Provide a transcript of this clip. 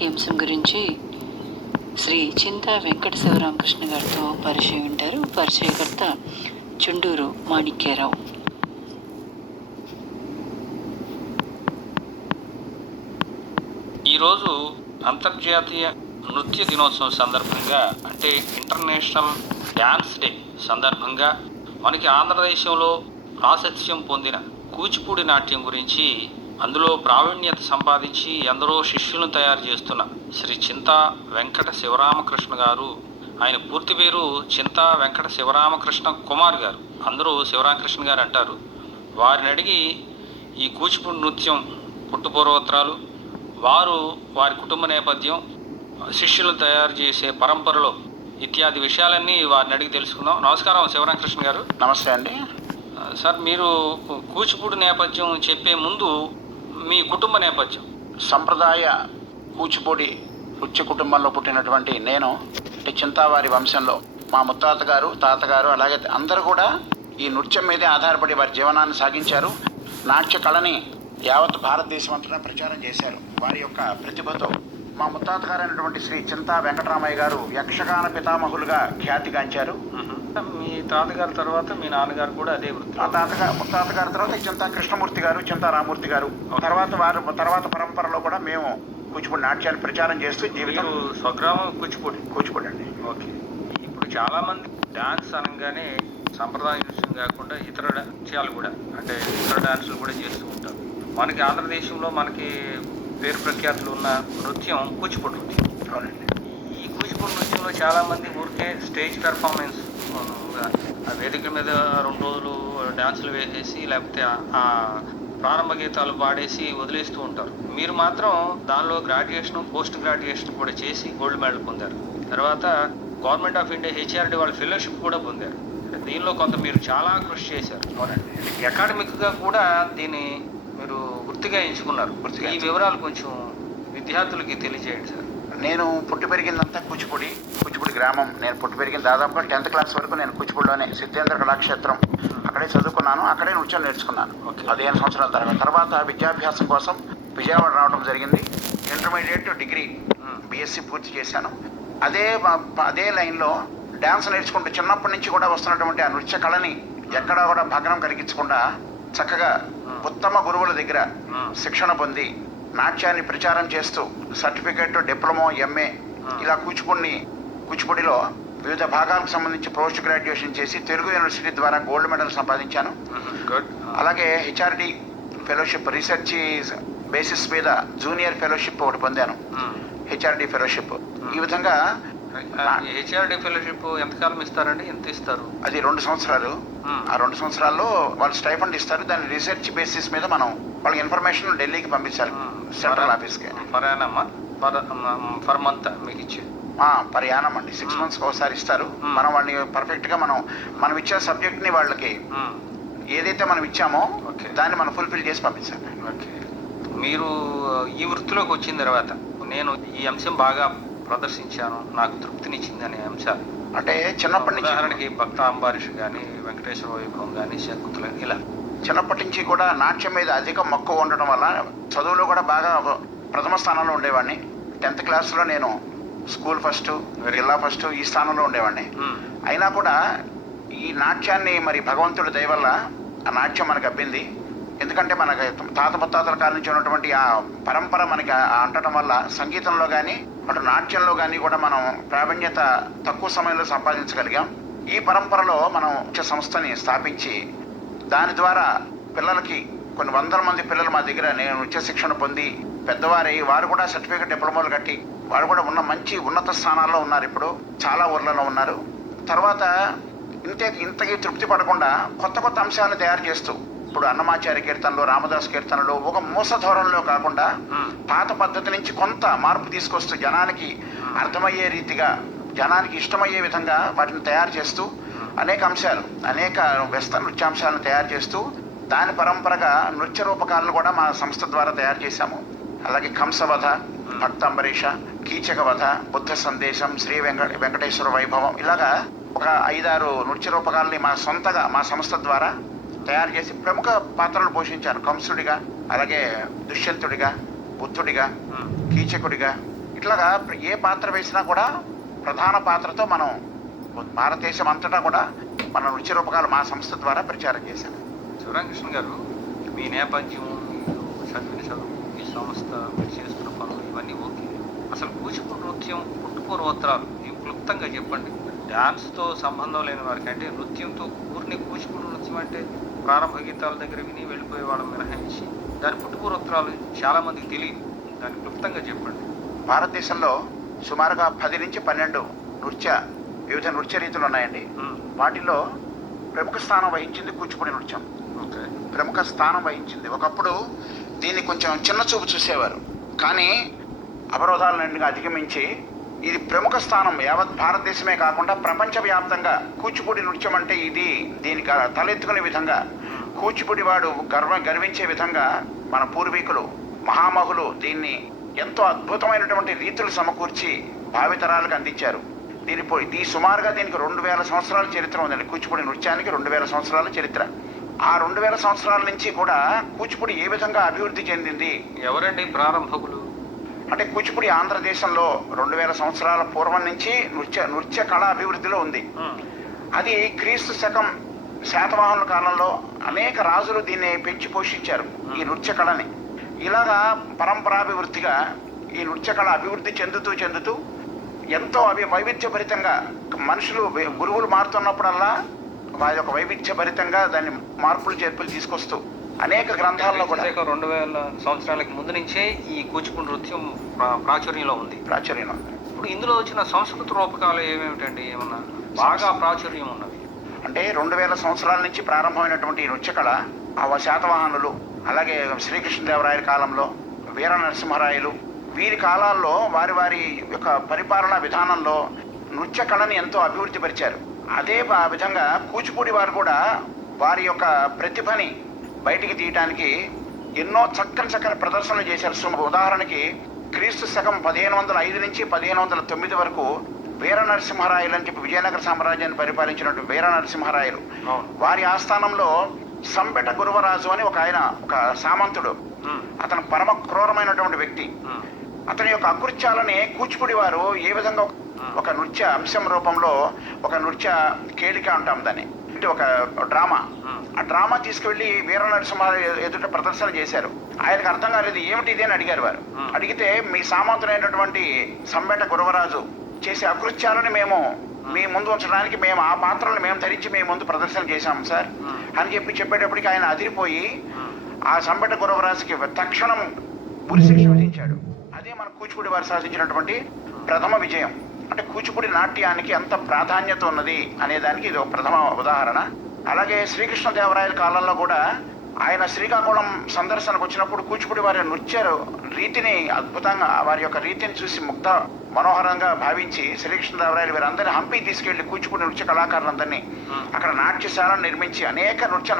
ఈ అంశం గురించి శ్రీ చింతా వెంకట శివరామకృష్ణ గారితో పరిచయం ఉంటారు. పరిచయకర్త చుండూరు మాణిక్యరావు. ఈరోజు అంతర్జాతీయ నృత్య దినోత్సవం సందర్భంగా, అంటే ఇంటర్నేషనల్ డ్యాన్స్ డే సందర్భంగా మనకి ఆంధ్రదేశంలో ప్రాశస్త్యం పొందిన కూచిపూడి నాట్యం గురించి, అందులో ప్రావీణ్యత సంపాదించి ఎందరో శిష్యులను తయారు చేస్తున్న శ్రీ చింతా వెంకట శివరామకృష్ణ గారు, ఆయన పూర్తి పేరు చింతా వెంకట శివరామకృష్ణ కుమార్ గారు, అందరూ శివరామకృష్ణ గారు అంటారు. వారిని అడిగి ఈ కూచిపూడి నృత్యం పుట్టుపూర్వోత్తరాలు, వారి కుటుంబ నేపథ్యం, శిష్యులు తయారు చేసే పరంపరలో ఇత్యాది విషయాలన్నీ వారిని అడిగి తెలుసుకుందాం. నమస్కారం శివరామకృష్ణ గారు. నమస్తే అండి. సార్, మీరు కూచిపూడి నేపథ్యం చెప్పే ముందు మీ కుటుంబ నేపథ్యం. సంప్రదాయ కూచిపూడి నృత్య కుటుంబంలో పుట్టినటువంటి నేను, అంటే చింతావారి వంశంలో మా ముత్తాత గారు, తాతగారు, అలాగే అందరూ కూడా ఈ నృత్యం మీదే ఆధారపడి వారి జీవనాన్ని సాగించారు. నాట్య కళని యావత్ భారతదేశం అంతటా ప్రచారం చేశారు. వారి యొక్క ప్రతిభతో మా ముత్తాత గారు అయినటువంటి శ్రీ చింతా వెంకటరామయ్య గారు యక్షగాన పితామహులుగా ఖ్యాతిగాంచారు. మీ తాతగారి తర్వాత మీ నాన్నగారు కూడా అదే వృత్తి. ముత్తాత గారి తర్వాత చింతా కృష్ణమూర్తి గారు, చింతా రామూర్తి గారు, తర్వాత పరంపరలో కూడా మేము కూచిపూడి నాట్యాన్ని ప్రచారం చేస్తూ జీవితం. స్వగ్రామం కూచిపూడి అండి. ఓకే. ఇప్పుడు చాలా మంది డాన్స్ అనగానే సంప్రదాయ నృత్యం కాకుండా ఇతర నృత్యాలు కూడా, అంటే ఇతర డాన్సులు కూడా చేస్తూ ఉంటారు. మనకి ఆంధ్రదేశంలో మనకి పేరు ప్రఖ్యాతులు ఉన్న నృత్యం కూచిపూడి నృత్యం. అవునండి. ఈ కూచిపూడి నృత్యంలో చాలామంది ఊరికే స్టేజ్ పెర్ఫార్మెన్స్, ఆ వేదిక మీద 2 రోజులు డాన్సులు వేసేసి లేకపోతే ఆ ప్రారంభ గీతాలు పాడేసి వదిలేస్తూ ఉంటారు. మీరు మాత్రం దానిలో గ్రాడ్యుయేషన్, పోస్ట్ గ్రాడ్యుయేషన్ కూడా చేసి గోల్డ్ మెడల్ పొందారు. తర్వాత గవర్నమెంట్ ఆఫ్ ఇండియా హెచ్ఆర్డి వాళ్ళ ఫెలోషిప్ కూడా పొందారు. దీనిలో కొంత మీరు చాలా కృషి చేశారు. అవునండి. అకాడమిక్గా కూడా దీన్ని మీరు వృత్తిగా ఎంచుకున్నారు. ఈ వివరాలు కొంచెం విద్యార్థులకి తెలియజేయండి సార్. నేను పుట్టి పెరిగిందంతా కూచిపూడి గ్రామం. నేను పుట్టి పెరిగిన దాదాపుగా 10th క్లాస్ వరకు నేను కూచిపూడిలోనే సిద్ధేంద్ర కళాక్షేత్రం అక్కడే చదువుకున్నాను. అక్కడే నృత్యం నేర్చుకున్నాను 15 సంవత్సరాల తర్వాత విద్యాభ్యాసం కోసం విజయవాడ రావడం జరిగింది. ఇంటర్మీడియట్, డిగ్రీ, బీఎస్సీ పూర్తి చేశాను. అదే లైన్లో డ్యాన్స్ నేర్చుకుంటూ చిన్నప్పటి నుంచి కూడా వస్తున్నటువంటి ఆ నృత్య కళని ఎక్కడా కూడా భగ్నం కలిగించకుండా చక్కగా ఉత్తమ గురువుల దగ్గర శిక్షణ పొంది నాట్యాన్ని ప్రచారం చేస్తూ సర్టిఫికేట్, డిప్లొమా, ఎంఏ ఇలా కూచిపూడిలో వివిధ భాగాలకు సంబంధించి పోస్ట్ గ్రాడ్యుయేషన్ చేసి తెలుగు యూనివర్సిటీ ద్వారా గోల్డ్ మెడల్ సంపాదించాను. అలాగే హెచ్ఆర్డి ఫెలోషిప్, రీసెర్చ్ బేసిస్ మీద జూనియర్ ఫెలోషిప్ ఒకటి పొందాను. HRD fellowship. ఈ విధంగా హెచ్ఆర్డి ఫెలోషిప్ ఎంతకాలం ఇస్తారండి? ఎంత ఇస్తారు? అది 2 సంవత్సరాలు. ఆ 2 సంవత్సరాల్లో వాళ్ళు స్టైఫండ్ ఇస్తారు. దాని రీసెర్చ్ బేసిస్ మీద మనం వాళ్ళకి ఇన్ఫర్మేషన్ ఢిల్లీకి పంపించాలి, సెంట్రల్ ఆఫీస్కి. ఫర్ మంత్ మీకు ఇచ్చే ప్రయాణం అండి. 6 months ఒకసారి ఇస్తారు. మనం వాడిని పర్ఫెక్ట్గా మనం ఇచ్చే సబ్జెక్ట్ని వాళ్ళకి ఏదైతే మనం ఇచ్చామో దాన్ని మనం ఫుల్ఫిల్ చేసి పంపించాలి. ఓకే. మీరు ఈ వృత్తిలోకి వచ్చిన తర్వాత నేను ఈ అంశం బాగా ప్రదర్శించాను, నాకు తృప్తినిచ్చింది అనే అంశాలు అంటే చిన్నప్పటి నుంచి, ఉదాహరణకి భక్త అంబారీష్ కానీ, వెంకటేశ్వర వైభవం కానీ, శకుంతల, ఇలా చిన్నప్పటి నుంచి కూడా నాట్యం మీద అధిక మక్కువ ఉండటం వల్ల చదువులో కూడా బాగా ప్రథమ స్థానంలో ఉండేవాడిని. 10th క్లాస్లో నేను స్కూల్ ఫస్ట్, జిల్లా ఫస్ట్ ఈ స్థానంలో ఉండేవాడిని. అయినా కూడా ఈ నాట్యాన్ని మరి భగవంతుడి దయ వల్ల ఆ నాట్యం మనకు అబ్బింది. ఎందుకంటే మనకి తాత ముత్తాతల కాలం నుంచి ఉన్నటువంటి ఆ పరంపర మనకి అంటడం వల్ల సంగీతంలో కానీ అటు నాట్యంలో కానీ కూడా మనం ప్రావీణ్యత తక్కువ సమయంలో సంపాదించగలిగాం. ఈ పరంపరలో మనం నృత్య సంస్థని స్థాపించి దాని ద్వారా పిల్లలకి కొన్ని 100 మంది పిల్లలు మా దగ్గర నేను నృత్య శిక్షణ పొంది పెద్దవారై వారు కూడా సర్టిఫికేట్, డిప్లొమాలు కట్టి వారు కూడా మంచి ఉన్నత స్థానాల్లో ఉన్నారు. ఇప్పుడు చాలా ఊర్లలో ఉన్నారు. తర్వాత ఇంతకీ తృప్తి పడకుండా కొత్త అంశాలను తయారు చేస్తూ ఇప్పుడు అన్నమాచార్య కీర్తనలు, రామదాస్ కీర్తనలు ఒక మూస ధోరణిలో కాకుండా పాత పద్ధతి నుంచి కొంత మార్పు తీసుకొస్తూ జనానికి అర్థమయ్యే రీతిగా, జనానికి ఇష్టమయ్యే విధంగా వాటిని తయారు చేస్తూ అనేక వెస్టర్న్ నృత్యాంశాలను తయారు చేస్తూ దాని పరంపరగా నృత్య రూపకాలను కూడా మా సంస్థ ద్వారా తయారు చేశాము. అలాగే కంసవధ, భక్త అంబరీష, కీచక వధ, బుద్ధ సందేశం, శ్రీ వెంకటేశ్వర వైభవం, ఇలాగా ఒక 5-6 నృత్య రూపకాలని మా సంస్థ ద్వారా తయారు చేసి ప్రముఖ పాత్రలు పోషించాను. కంసుడిగా, అలాగే దుష్యంతుడిగా, బుద్ధుడిగా, కీచకుడిగా, ఇట్లాగా ఏ పాత్ర వేసినా కూడా ప్రధాన పాత్రతో మనం భారతదేశం అంతటా కూడా మన నృత్య రూపకాలు మా సంస్థ ద్వారా ప్రచారం చేశాం. శివరామకృష్ణ గారు, మీ నేపథ్యం, మీరు చదివిన చదువు, మీ సంస్థ, మీరు చేస్తున్న పనులు ఇవన్నీ ఓకే. అసలు కూచిపూడి నృత్యం పుట్టుపూర్వోత్తరాలు ఇవి క్లుప్తంగా చెప్పండి. డ్యాన్స్తో సంబంధం లేని వారికి, అంటే నృత్యంతో ఊరిని కూచిపూడి నృత్యం అంటే ప్రారంభ గీతాల దగ్గర విని వెళ్ళిపోయే వాళ్ళం మినహాయించి దాని పుట్టుపూర్వోత్తరాలు చాలామందికి తెలియదు. దాన్ని క్లుప్తంగా చెప్పండి. భారతదేశంలో సుమారుగా 10 నుంచి 12 వివిధ నృత్య రీతులు ఉన్నాయండి. వాటిలో ప్రముఖ స్థానం వహించింది కూచిపూడి నృత్యం. ఓకే. ప్రముఖ స్థానం వహించింది. ఒకప్పుడు దీన్ని కొంచెం చిన్న చూపు చూసేవారు, కానీ అవరోధాలను అధిగమించి ఇది ప్రముఖ స్థానం యావత్ భారతదేశమే కాకుండా ప్రపంచవ్యాప్తంగా కూచిపూడి నృత్యం అంటే ఇది, దీనికి తలెత్తుకునే విధంగా కూచిపూడి వాడు గర్వించే విధంగా మన పూర్వీకులు మహామహులు దీన్ని ఎంతో అద్భుతమైనటువంటి రీతులు సమకూర్చి భావితరాలకు అందించారు. ఈ సుమారుగా దీనికి 2000 సంవత్సరాల చరిత్ర ఉందండి. కూచిపూడి నృత్యానికి 2000 సంవత్సరాల చరిత్ర. ఆ 2000 సంవత్సరాల నుంచి కూడా కూచిపూడి ఏ విధంగా అభివృద్ధి చెందింది. ఎవరండి ప్రారంభకులు? అంటే కూచిపూడి ఆంధ్రదేశంలో 2000 సంవత్సరాల పూర్వం నుంచి నృత్య కళ అభివృద్ధిలో ఉంది. అది క్రీస్తు శకం శాతవాహనుల కాలంలో అనేక రాజులు దీన్ని పెంచి పోషించారు, ఈ నృత్య కళని. ఇలాగా పరంపరాభివృద్ధిగా ఈ నృత్య కళ అభివృద్ధి చెందుతూ ఎంతో వైవిధ్యభరితంగా మనుషులు గురువులు మారుతున్నప్పుడల్లా వారి యొక్క వైవిధ్యభరితంగా దాన్ని మార్పులు చేర్పులు తీసుకొస్తూ అనేక గ్రంథాల్లో కూడా 2000 సంవత్సరాలకు ముందు నుంచే ఈ కూచిపూడి నృత్యం ప్రాచుర్యంలో ఉంది. ఇప్పుడు ఇందులో వచ్చిన సంస్కృత రూపకాలు ఏమేమిటండి? ఏమన్నా బాగా ప్రాచుర్యం ఉన్నవి అంటే 2000 సంవత్సరాల నుంచి ప్రారంభమైనటువంటి ఈ నృత్య కళ శాతవాహనులు, అలాగే శ్రీకృష్ణదేవరాయల కాలంలో వీర నరసింహరాయలు, వీరి కాలాల్లో వారి యొక్క పరిపాలనా విధానంలో నృత్య కళని ఎంతో అభివృద్ధి పరిచారు. అదే విధంగా కూచిపూడి వారు కూడా వారి యొక్క ప్రతిభని బయటికి తీయటానికి ఎన్నో చక్కని ప్రదర్శనలు చేశారు. ఉదాహరణకి క్రీస్తు శకం 1505 నుంచి 1509 వరకు వీర నరసింహరాయలు అని చెప్పి విజయనగర సామ్రాజ్యాన్ని పరిపాలించినటువంటి వీర నరసింహరాయలు, వారి ఆస్థానంలో సంబెట గురువరాజు అని ఒక సామంతుడు, అతను పరమ క్రూరమైనటువంటి వ్యక్తి. అతని యొక్క అకృత్యాలని కూచిపూడి వారు ఏ విధంగా ఒక నృత్య అంశం రూపంలో, ఒక నృత్య కేళిక అంటాం దాన్ని, అంటే ఒక డ్రామా, ఆ డ్రామా తీసుకువెళ్ళి వీర నరసింహ ఎదుట ప్రదర్శన చేశారు. ఆయనకు అర్థం కాలేదు, ఏమిటి ఇది అని అడిగారు వారు. అడిగితే మీ సామంతుడైనటువంటి సంబెట గురవరాజు చేసే అకృత్యాలని మేము మీ ముందు ఉంచడానికి మేము ఆ పాత్రలను మేము ధరించి మీ ముందు ప్రదర్శన చేశాము సార్ అని చెప్పేటప్పటికి ఆయన అదిరిపోయి ఆ సంబెట గురవరాజుకి తక్షణం ఉరిశిక్ష విధించాడు. అదే మన కూచిపూడి వారు సాధించినటువంటి ప్రథమ విజయం. అంటే కూచిపూడి నాట్యానికి ఎంత ప్రాధాన్యత ఉన్నది అనేదానికి ఇది ఒక ప్రథమ ఉదాహరణ. అలాగే శ్రీకృష్ణదేవరాయల కాలంలో కూడా ఆయన శ్రీకాకుళం సందర్శనకు వచ్చినప్పుడు కూచిపూడి వారి నృత్య రీతిని అద్భుతంగా, వారి యొక్క రీతిని చూసి ముగ్ధ మనోహరంగా భావించి శ్రీకృష్ణదేవరాయలు వీరందరినీ హంపి తీసుకెళ్లి కూచిపూడి నృత్య కళాకారులందరినీ అక్కడ నాట్యశాలను నిర్మించి అనేక నృత్య